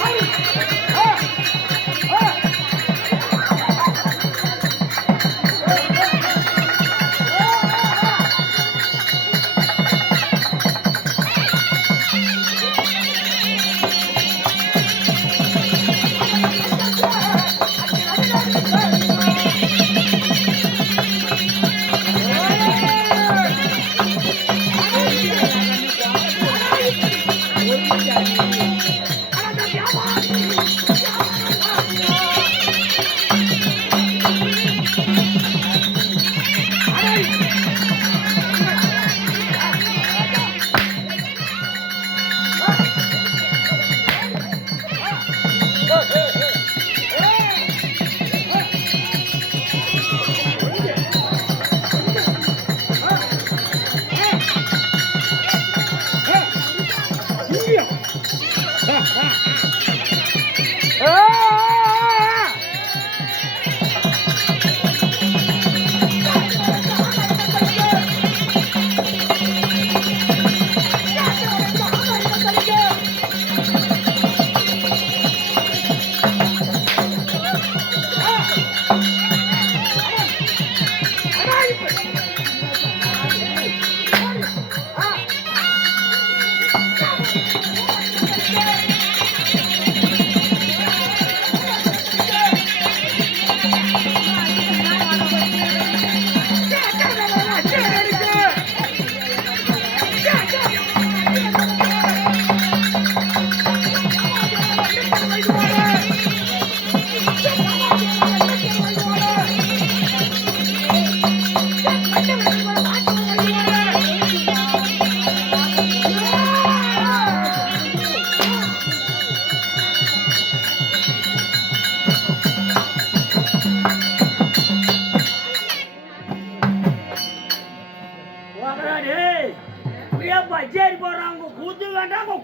Hey!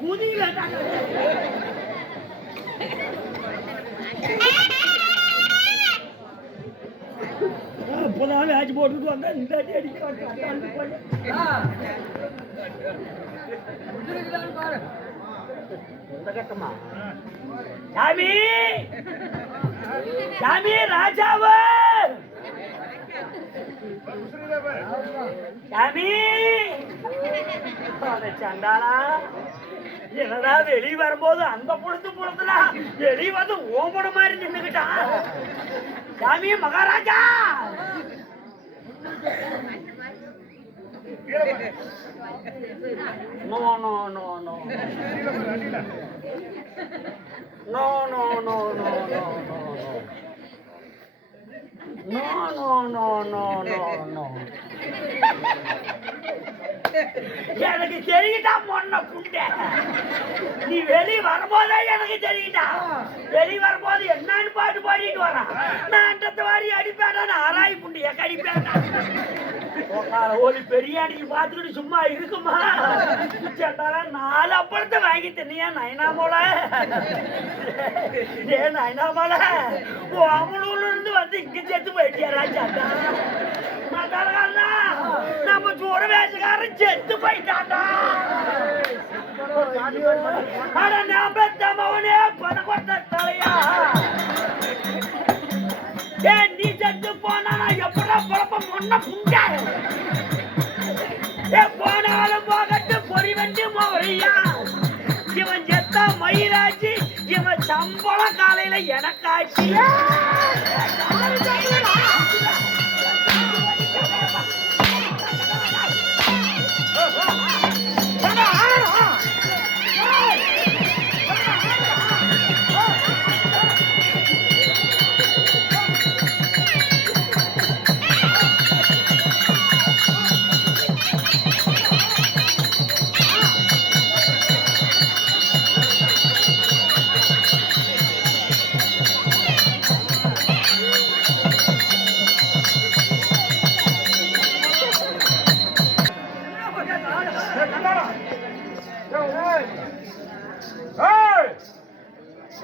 குதியில இப்போதான் ஆச்சு போட்டுட்டு வந்தா இந்த அடி அடிக்கிறான். சாமி சாமி ராஜாவ சாமி சண்டாளா என்னடா வெளியே வரும்போது அந்த புழுத்துல வெளியே வந்து ஓம்பட மாதிரி நின்னுக்கிட்டான். சாமி மகாராஜா no no no no no no no no no no no no no எனக்கு தெரியுதா மொன்ன புண்ட நீ வெளியே வரும்போதே எனக்கு தெரியுதா. வெளியே வரும்போது என்னன்னு பாட்டு பாடிட்டு வரான். நான் அந்த வாரி அடிப்பேன் ஆராய் புண்டிய கடிப்பேன். ஒரு பெரிய அடிக்கு பார்த்துக்கிட்டு சும்மா இருக்குமா? சேட்டாலாம் 4 அப்பளத்தை வாங்கி தண்ணியா நயனாமோல ஏ நயனாமோல அமலூர்ல இருந்து வந்து இங்க சேர்த்து போயிட்டியாரா சேட்டா? மகாராஜா நம்ம சோற வேஷக்காரன் செத்து போயிட்டாண்டா. ஆனா நாம தமவனே பணக்கொட்ட தலையா நீ செத்து போனா எப்படா குழப்பம் ஒன்ன புண்டா போனாலும் போகட்டு பொறி வந்து மோரியா. இவன் செத்தா மயிராச்சு, இவன் சம்பளம் காலையில எனக்காச்சு.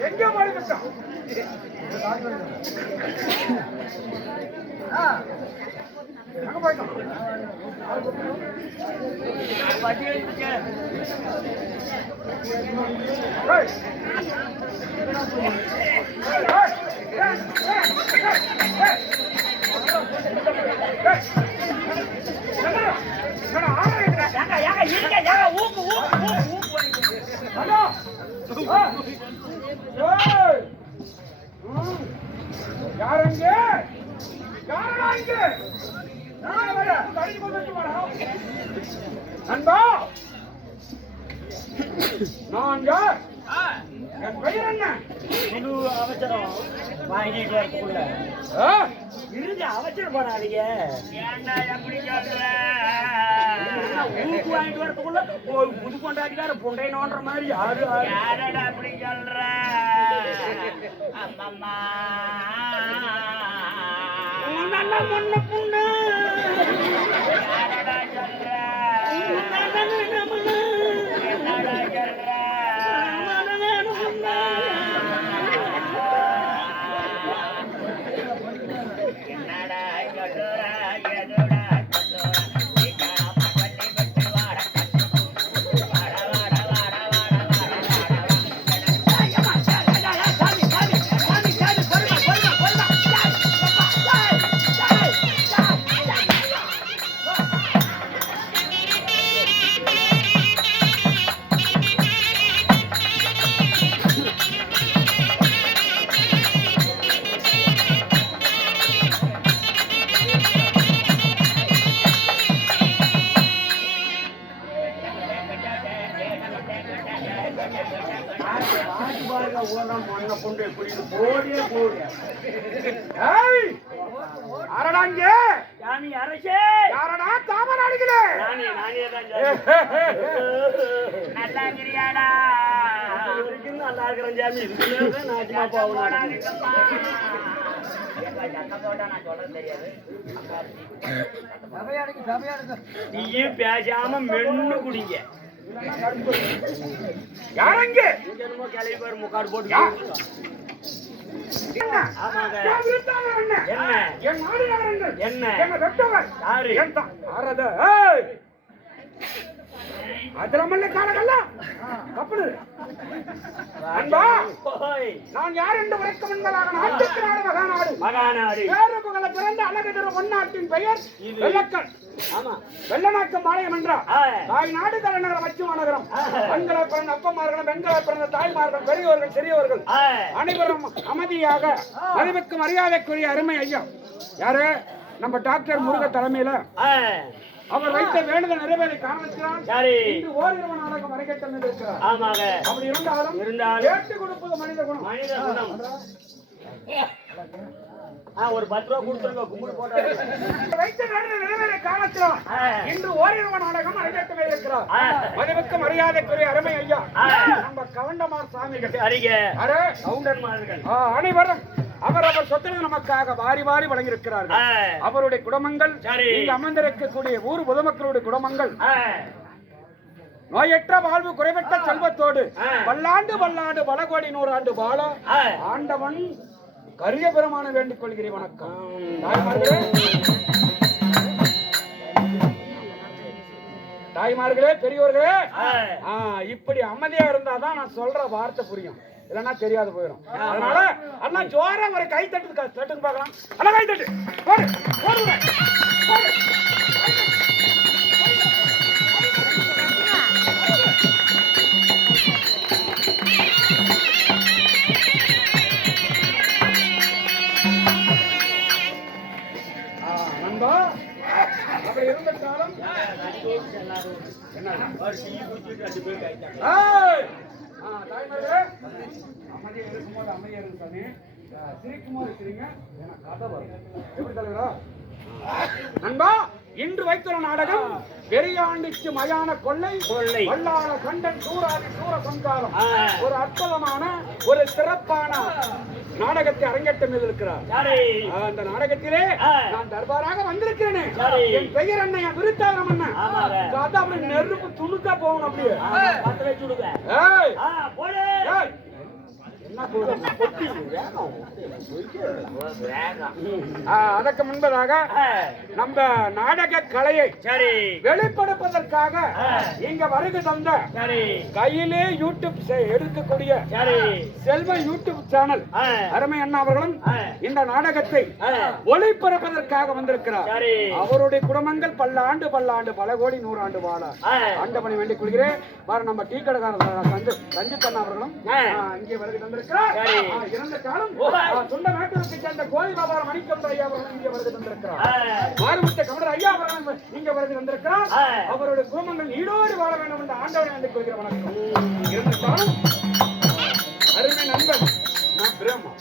எங்க போயிருக்கான்? எங்க போயிருக்கான்? யாரங்க யாரங்க நண்பா நான் யார்? என் பெயர் என்ன? புது அவசரம் வாங்கிட்டு வரக்குள்ள இருந்து அவசரம் போறாதீங்க. ஏன்டா எப்படி சொல்ற? ஊருக்கு வாங்கிட்டு வரதுக்குள்ள புது கொண்டாடிக்கார பொண்டை நோன்ற மாதிரி யாரு யாரடா அப்படி சொல்ற? அம்மம்மா நல்ல முன்ன புண்ணு யாரடா சொல்ற? என்னடா சொல்ற? என்னடா சொல்ற? எதுடா அரடாங்க சாமி அரசே யாரடா தாமன் அடிக்கல நானே தான் நல்லா கிரியாடா நல்லா இருக்கிறேன் சாமி இதுக்கு நாட்டுமா போகணும் நீயும் பேசாம மென்னு குடிங்க யாரங்க என்னமோ கிளம்பி பாரு முக்காடு போட்டு என்ன என் நாடுகாரங்கள் என்ன என்ன வெட்டவர் யாரு என் தான் ஆறத அதிரமல்ல காலகல்ல கப்படு அன்பா நான் யார் என்று உரைக்கும் என்பதாக நாட்டுக்கு நாடு மகாநாடு மகாநாடு வேறு புகழ பிறந்த அழகு பொன்னாட்டின் பெயர் வெள்ளக்கல். ஆமா வெள்ளநாட்டம் பாளையம் என்றார் தாய் நாடு தலைநகரம் மச்சு மாநகரம். பெண்களை பிறந்த அப்பமார்களும் பெண்களை பிறந்த தாய்மார்கள் பெரியவர்கள் சிறியவர்கள் அனைவரும் அமைதியாக மதிப்புக்கு மரியாதைக்குரிய அருமை ஐயா யாரு நம்ம டாக்டர் முருக தலைமையில அவர் வைத்த வேண்டுதல் நிறைவேறி காரணத்தினால் இன்று ஓரிரவு நாடகம் அரங்கேற்றம் இருக்கிறார். அப்படி இருந்தாலும் கேட்டு கொடுப்பது மனித குணம். ஒரு 10 ரூபா கொடுத்துருங்க கும்பிடு போட்டாரு வைத்த வேண்டுதல் நிறைவேறி காரணத்தினால் இன்று ஓரிரவு நாடகம் அரங்கேற்றம் இருக்கிறார். மதிப்புக்கு மரியாதைக்குரிய அருமை ஐயா நம்ம கவண்டமார் சாமிகள் அனைவரும் அவரவர் சொத்தை நமக்காக வாரி வாரி வழங்கியிருக்கிறார்கள். அவருடைய குடும்பங்கள் இங்கு அமர்ந்திருக்கக்கூடிய ஊர் பொதுமக்களுடைய குடும்பங்கள் நோயற்ற வாழ்வு குறைவற்ற செல்வத்தோடு பல்லாண்டு பல்லாண்டு பல கோடி 100 ஆண்டு வாழ ஆண்டவன் கரிய பெருமான வேண்டிக் கொள்கிறேன். வணக்கம் தாய்மார்களே பெரியோர்களே. இப்படி அமைதியா இருந்தாதான் நான் சொல்ற வார்த்தை புரியும், இல்லன்னா தெரியாது போயிடும். அதனால அண்ணா ஜோரா ஒரு கை தட்டு தட்டுன்னு பார்க்கலாம். அண்ணா கை தட்டு போடு போடுங்க போடு. நண்பா அப்படி இருந்த காலம் என்ன தாய்மார்களே அமைதியா இருக்கும்போது அமைதியா இருக்கு சாமி, சிரிக்கும் போது சிரிங்க, ஏன்னா கதை வரும். எப்படி தலைவரா நண்பா இன்று வைத்திர நாடகம் பெரியாண்டிக்கு மயான கொள்ளை வல்லாள கண்டன் சூராதி சூர சங்காரம் ஒரு அற்புதமான ஒரு சிறப்பான நாடகத்தை அரங்கேற்றம் இருக்கிறார். அந்த நாடகத்திலே நான் தர்பாராக வந்திருக்கிறேன். என் பெயர் அண்ணன் விருத்தாரம் அண்ணன். அப்படி நெருப்பு துணுக்கா போகணும். அப்படியே அதற்கு முன்பதாக நம்ம நாடக கலையை வெளிப்படுத்துவதற்காக இங்க வருகை தந்த கையிலே யூடியூப் எடுக்கக்கூடிய செல்வ யூடியூப் சேனல் அருமை அண்ணா அவர்களும் இந்த நாடகத்தை ஒளிபரப்பதற்காக வந்திருக்கிறார். அவருடைய குடும்பங்கள் பல்லாண்டு பல்லாண்டு பல கோடி 100 ஆண்டு வாழ ஆண்டவனை வேண்டிக் கொள்கிறேன். நம்ம டீ கடைக்காரர் ரஞ்சித் அண்ணா அவர்களும் இங்கே வருகை தந்திருக்கிறார். இறந்த காலம் சொந்த நாட்டிற்கு சேர்ந்த கோயில் வியாபாரம் மணிக்கொண்ட ஐயா அவர்கள் இங்கே வருகை தந்திருக்கிறார். மாறுமுத்த கமலர் ஐயா அவர்கள் இங்கே வருகை தந்திருக்கிறார். அவருடைய குடும்பங்கள் ஈடோடு வாழ வேண்டும் என்ற ஆண்டவனை வேண்டிக் கொள்கிற வணக்கம். இறந்த காலம் அருமை நண்பன் நான் பிரேமா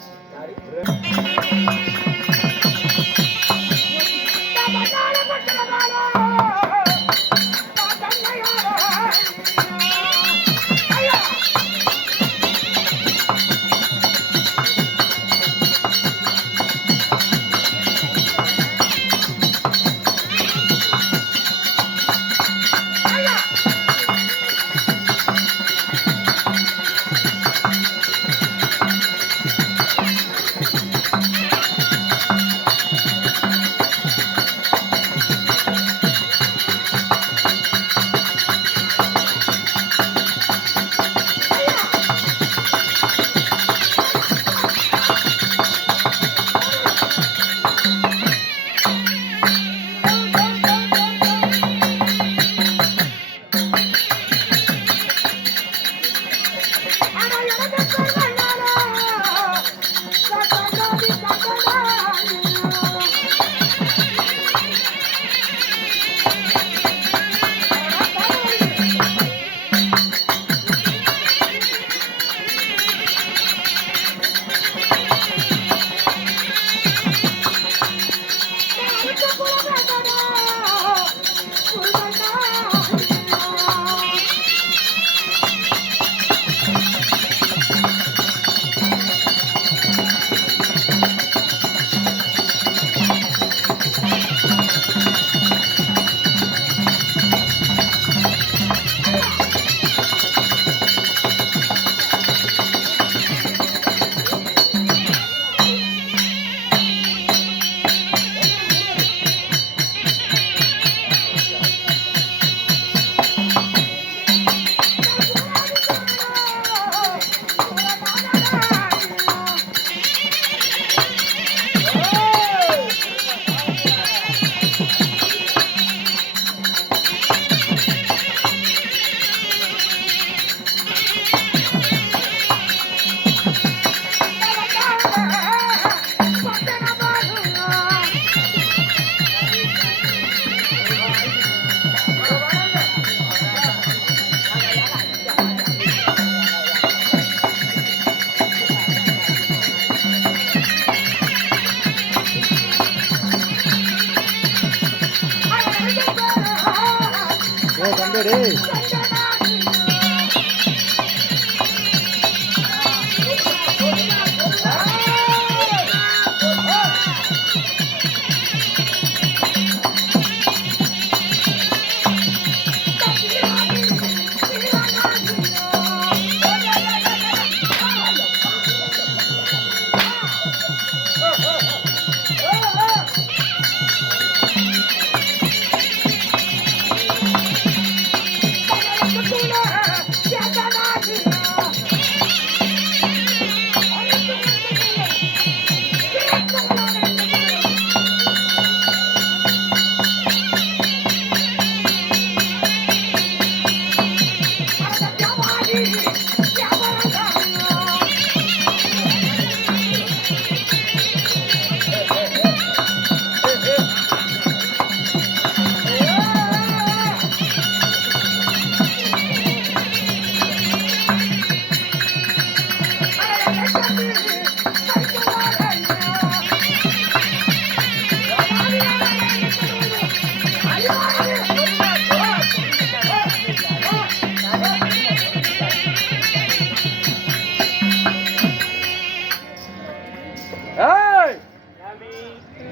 சரி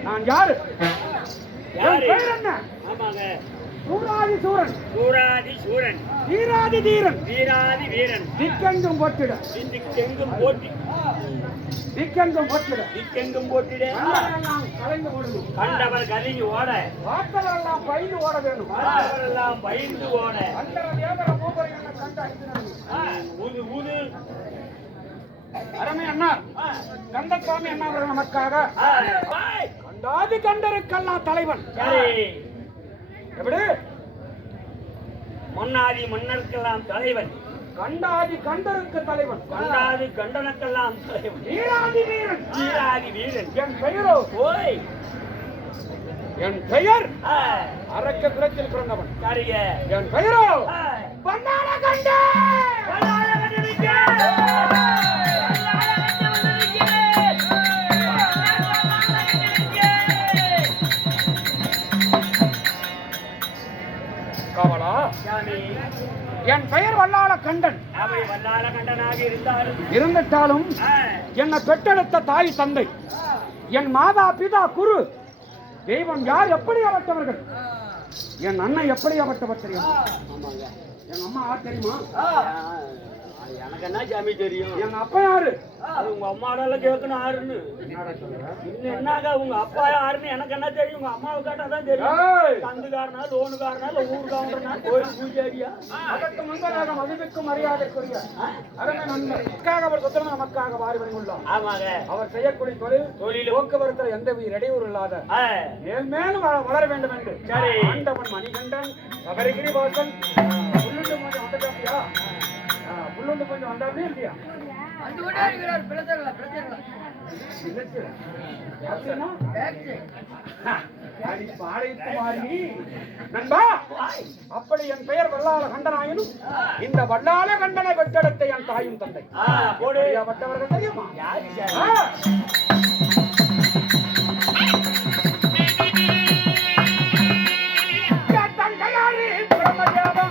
நான் யாரு என் பெயர் என்ன? ஆமாங்க. சூராதி சூரன், சூராதி சூரன், வீராதி தீரன், வீராதி வீரன், திக்கெங்கும் போட்டிட, திக்கெங்கும் போட்டி, திக்கெங்கும் போட்டிட, திக்கெங்கும் போட்டிட, கண்டவரெல்லாம் கலைந்து ஓடணும், கண்டவர் கலிங்கி ஓட, பார்த்தவரெல்லாம் பயந்து ஓட வேணும், பார்த்தவரெல்லாம் பயந்து ஓட, கண்டர தேவர மூவரை என்ன கண்ட ஐந்து ஊது ஊது. அருமை அண்ணா கந்தசாமி அண்ணா அவர்கள் நமக்காக கண்டாதி கண்டருக்கெல்லாம் தலைவன். சரி, எப்படி? மன்னாதி மன்னருக்கெல்லாம் தலைவன், கண்டாதி கண்டருக்கு தலைவன், கண்டாதி கண்டனுக்கெல்லாம் தலைவன், வீராதி வீரன், வீராதி வீரன். என் பெயரோ ஓய், என் பெயர் ஆ, அரக்க குலத்தில் பிறந்தவன். சரிங்க. என் பெயரோ ஆ, பண்டார கண்ட வல்லாள கண்டனுக்கு, வல்லாள கண்டனுக்கு, வல்லாள கண்டனுக்கு. காவலா, சாமி, என் பெயர் வல்லாள கண்டன். அப்படி வல்லாள கண்டனாக இருந்தாலும் இருந்துட்டாலும் ஆ, என்னை பெற்றெடுத்த தாய் தந்தை, என் மாதா பிதா குரு தெய்வம் யார் எப்படியாப்பட்டவர்கள், என் அண்ணன் எப்படியாப்பட்டவர் தெரியுமா? என் அம்மா யார் தெரியுமா? எனக்கு என்ன சாமி தெரியும்? என் அப்பா யாரு? அது உங்க அம்மாவால கேட்கணும் யாருன்னு. இன்னும் என்னங்க உங்க அப்பா யாருன்னு எனக்கு என்ன தெரியும்? உங்க அம்மாவை கேட்டாதான் தெரியும். ஏய்! கந்துக்காரனா, லோனுக்காரனா, இல்ல ஊருக்காரனா, கோயில் பூஜாரியா? அதற்கு முன்பதாக மதிப்புக்கும் மரியாதைக்குரிய அருமை நண்பர் அவர் சொத்தன நமக்காக வாரி வந்துள்ளார். ஆமாங்க. அவர் செய்யக்கூடிய தொழில் போக்குவரத்தில் எந்த இடையூறு இல்லாத ஆ, மேலும் வளர வேண்டும் என்று சரி. ஆண்டவன் மணிகண்டன் சபரிகிரி வாசன் புல்லுண்டு கொஞ்சம் வந்துட்டாப்பியா? புல்லுண்டு கொஞ்சம் வந்தாமே இல்லையா? நண்பா, அப்படி என் பெயர் வல்லாள கண்டனாயினும் இந்த வல்லாள கண்டனை பெற்றெடுத்த என் தாயும் தந்தை போடு. பட்டவர்கள் தெரியுமா? யாரு சாமி? தங்கையாரி பிரம்மதேவா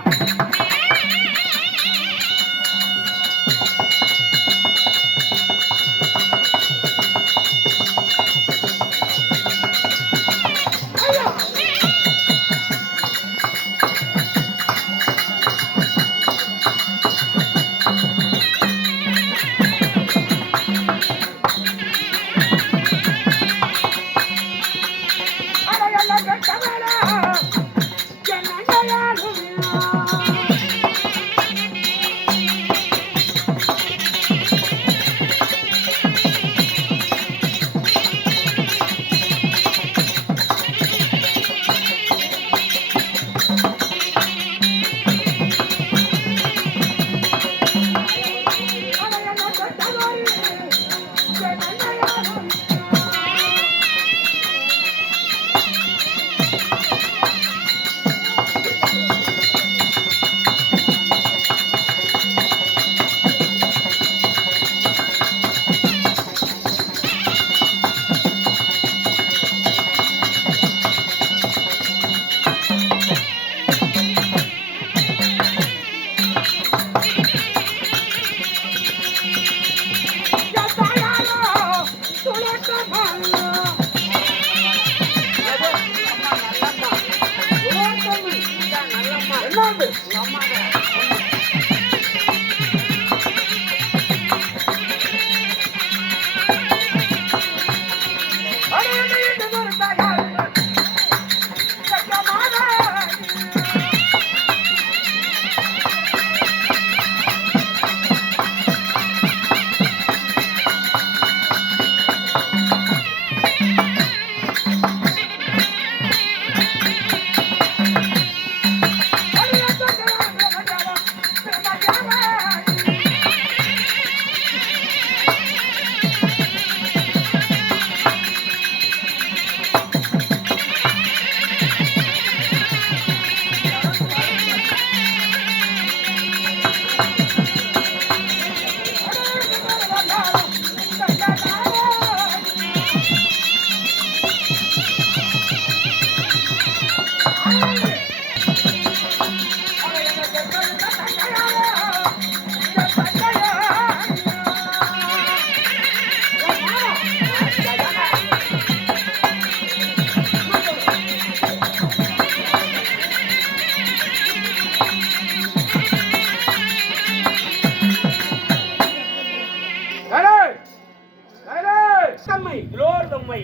துரோதம்மை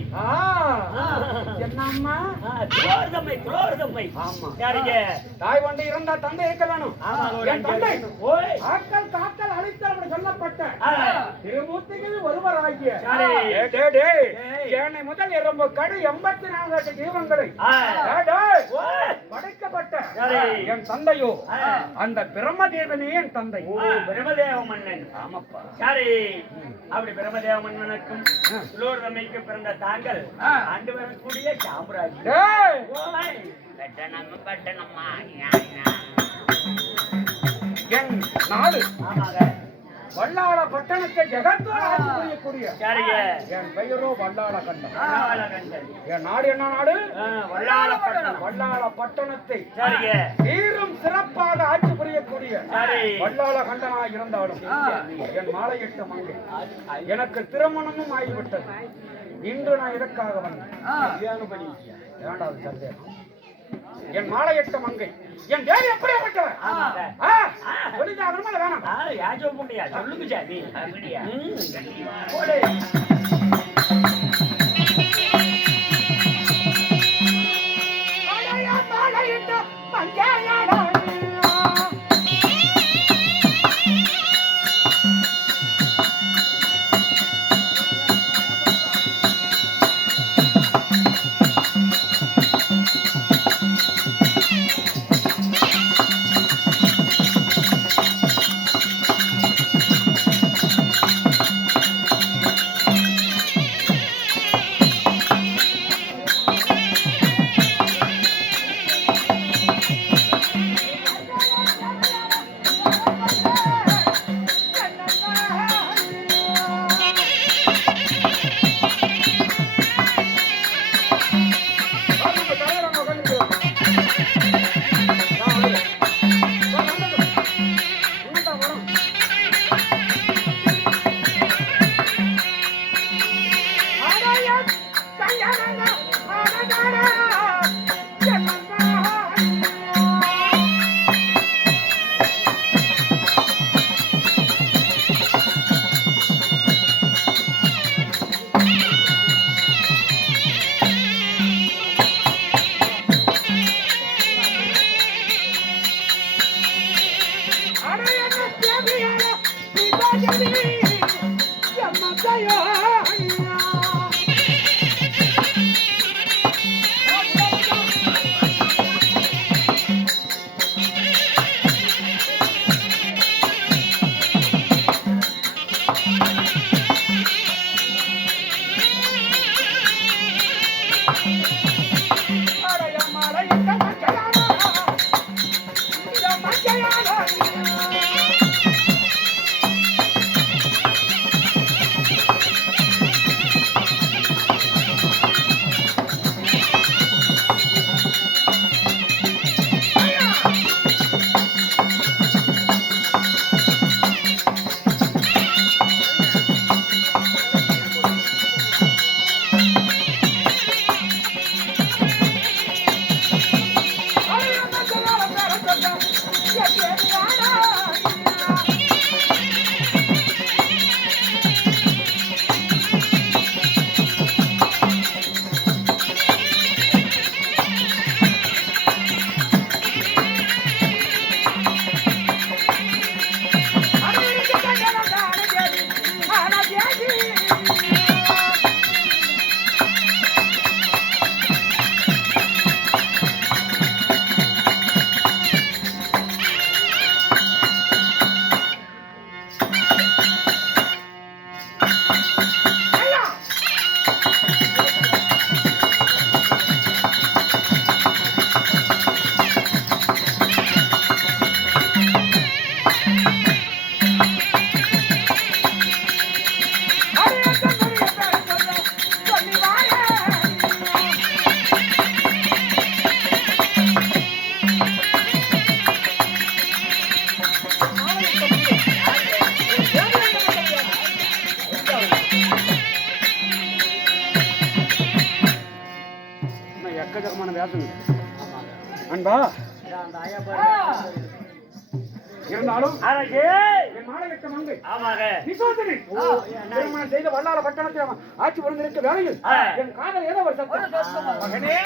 என்னம்மா துரோதம்மை துரோதம்மை ஆமா யாருங்க தாய் ஒன்று இருந்தா தந்தை இருக்க வேணும் என் தந்தை ஓய் ஆக்கள் காக்கல் அழித்தல் அப்படி சொல்லப்பட்ட திருமூர்த்திகள் ஒருவராகிய சரி. ஏனை முதல் எறும்பு கடு 84 ஜீவங்களை படைக்கப்பட்ட சரி. என் தந்தையோ அந்த பிரம்மதேவனே என் தந்தை பிரம்மதேவ மன்னன் ஆமாப்பா சரி அப்படி பிரம்மதேவ மன்னனுக்கும் துரோதம்மைக்கு பிறந்த தாங்கள் ஆண்டு வரக்கூடிய சாம்ராஜ் என் நாடு ஆமாங்க வல்லாள பட்டணத்தை ஜெகத்தோடு புரியக்கூடிய சரிங்க என் பெயரோ வல்லாள கண்டம் வல்லாளகண்டன். என் நாடு என்ன நாடு வல்லாள பட்டணம். வல்லாள பட்டணத்தை சரிங்க சீரும் சிறப்பாக ஆட்சி புரியக்கூடிய சரி. வல்லாள கண்டனாக இருந்தாலும் என் மாலையிட்ட மங்கை எனக்கு திருமணமும் ஆகிவிட்டது இன்று நான் இதற்காக வந்தேன் இரண்டாவது சந்தேகம் என் மாலையிட்ட மங்கை என் தேவி எப்படியாப்பட்டவன் சொல்லிதான் வேணாம் யாஜோ முடியா சொல்லுங்க சாமி அப்படியா பேசணும். அன்பா இருந்தாலும் அரசே என் மாலையிட்ட மங்கை ஆமாங்க விசோதனை திருமணம் செய்த வல்லார பட்டணத்தில் ஆட்சி புரிந்திருக்க வேலையில் என் காதல் ஏதோ ஒரு சத்தம். மகனே